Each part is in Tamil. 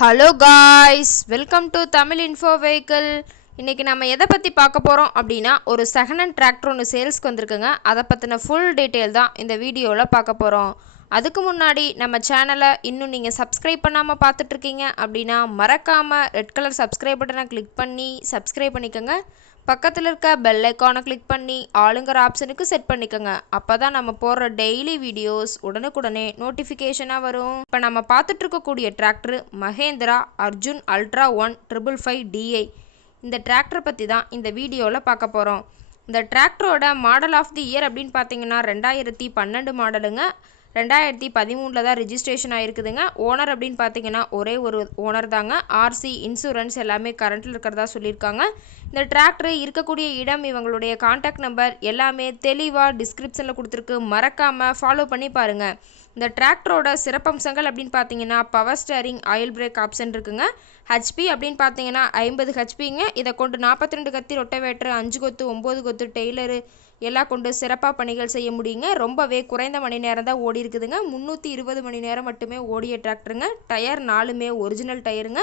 Hello guys, welcome to Tamil info vehicle. இன்றைக்கி நம்ம எதை பற்றி பார்க்க போகிறோம் அப்படின்னா, ஒரு செகண்ட் ஹேண்ட் டிராக்டர் ஒன்று சேல்ஸ்க்கு வந்திருக்குங்க. அதை பற்றின ஃபுல் டீட்டெயில் தான் இந்த வீடியோவில் பார்க்க போகிறோம். அதுக்கு முன்னாடி நம்ம சேனலை இன்னும் நீங்கள் சப்ஸ்கிரைப் பண்ணாமல் பார்த்துட்ருக்கீங்க அப்படின்னா மறக்காமல் ரெட் கலர் சப்ஸ்கிரைப் பட்டனை கிளிக் பண்ணி சப்ஸ்கிரைப் பண்ணிக்கோங்க. பக்கத்தில் இருக்க பெல் ஐக்கானை கிளிக் பண்ணி ஆளுங்கிற ஆப்ஷனுக்கு செட் பண்ணிக்கோங்க. அப்போ தான் நம்ம போடுற டெய்லி வீடியோஸ் உடனுக்குடனே நோட்டிஃபிகேஷனாக வரும். இப்போ நம்ம பார்த்துட்டு இருக்கக்கூடிய tractor Mahindra Arjun ultra 155 DI. இந்த டிராக்டரை பற்றி தான் இந்த வீடியோவில் பார்க்க போகிறோம். இந்த டிராக்டரோட மாடல் ஆஃப் தி இயர் அப்படின்னு பார்த்தீங்கன்னா 2012 மாடலுங்க. 2013 தான் ரிஜிஸ்ட்ரேஷன் ஆகிருக்குதுங்க. ஓனர் அப்படின்னு பார்த்தீங்கன்னா ஒரே ஒரு ஓனர் தாங்க. ஆர்சி இன்சூரன்ஸ் எல்லாமே கரண்ட்டில் இருக்கிறதா சொல்லியிருக்காங்க. இந்த டிராக்டர் இருக்கக்கூடிய இடம், இவங்களுடைய கான்டாக்ட் நம்பர் எல்லாமே தெளிவாக டிஸ்கிரிப்ஷனில் கொடுத்துருக்கு. மறக்காமல் ஃபாலோ பண்ணி பாருங்கள். இந்த டிராக்டரோட சிறப்பம்சங்கள் அப்படின்னு பார்த்தீங்கன்னா power steering, oil break option இருக்குங்க. ஹெச்பி அப்படின்னு பார்த்தீங்கன்னா 50 ஹெச்பிங்க. இதை கொண்டு 42 கத்தி ரொட்டவேட்டர், 5 கொத்து, 9 கொத்து டெய்லரு எல்லாம் கொண்டு சிறப்பாக பணிகள் செய்ய முடியுங்க. ரொம்பவே குறைந்த மணி நேரம் தான் ஓடி இருக்குதுங்க. 320 மணி நேரம் மட்டுமே ஓடிய டிராக்டருங்க. Tyre 4மே original டயருங்க.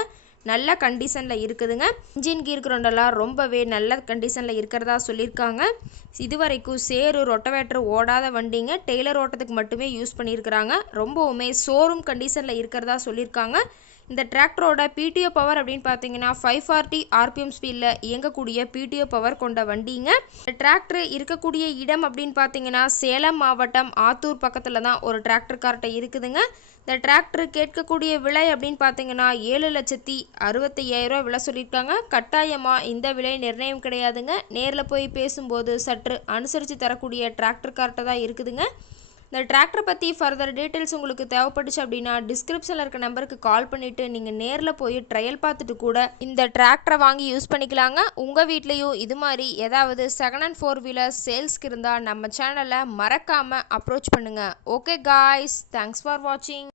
நல்ல கண்டிஷனில் இருக்குதுங்க. இன்ஜின் கீர் கிரவுண்டெல்லாம் ரொம்பவே நல்ல கண்டிஷனில் இருக்கிறதா சொல்லியிருக்காங்க. இதுவரைக்கும் சேரு ரொட்டவேட்டர் ஓடாத வண்டிங்க. டெய்லர் ஓட்டத்துக்கு மட்டுமே யூஸ் பண்ணியிருக்கிறாங்க. ரொம்பவுமே ஷோரூம் கண்டிஷனில் இருக்கிறதா சொல்லியிருக்காங்க. இந்த டிராக்டரோட பிடிஓ பவர் அப்படின்னு பார்த்தீங்கன்னா 540 RPM ஸ்பீடில் இயங்கக்கூடிய பிடிஓ பவர் கொண்ட வண்டிங்க. இந்த டிராக்டர் இருக்கக்கூடிய இடம் அப்படின்னு பார்த்தீங்கன்னா சேலம் மாவட்டம் ஆத்தூர் பக்கத்தில் தான் ஒரு டிராக்டர் கார்ட்டை இருக்குதுங்க. இந்த டிராக்டர் கேட்கக்கூடிய விலை அப்படின்னு பார்த்தீங்கன்னா 7,65,000 விலை சொல்லியிருக்காங்க. கட்டாயமாக இந்த விலை நிர்ணயம் கிடையாதுங்க. நேரில் போய் பேசும்போது சற்று அனுசரித்து தரக்கூடிய டிராக்டர் கார்ட்டை தான் இருக்குதுங்க. இந்த டிராக்டரை பற்றி ஃபர்தர் டீட்டெயில்ஸ் உங்களுக்கு தேவைப்பட்டுச்சு அப்படின்னா டிஸ்கிரிப்ஷனில் இருக்க நம்பருக்கு கால் பண்ணிவிட்டு நீங்கள் நேரில் போய் ட்ரையல் பார்த்துட்டு கூட இந்த டிராக்டரை வாங்கி யூஸ் பண்ணிக்கலாங்க. உங்கள் வீட்லேயும் இது மாதிரி ஏதாவது செகண்ட் ஹேண்ட் 4 வீலர் சேல்ஸ்க்கு இருந்தால் நம்ம சேனலை மறக்காமல் அப்ரோச் பண்ணுங்கள். ஓகே காய்ஸ், தேங்க்ஸ் ஃபார் வாட்சிங்.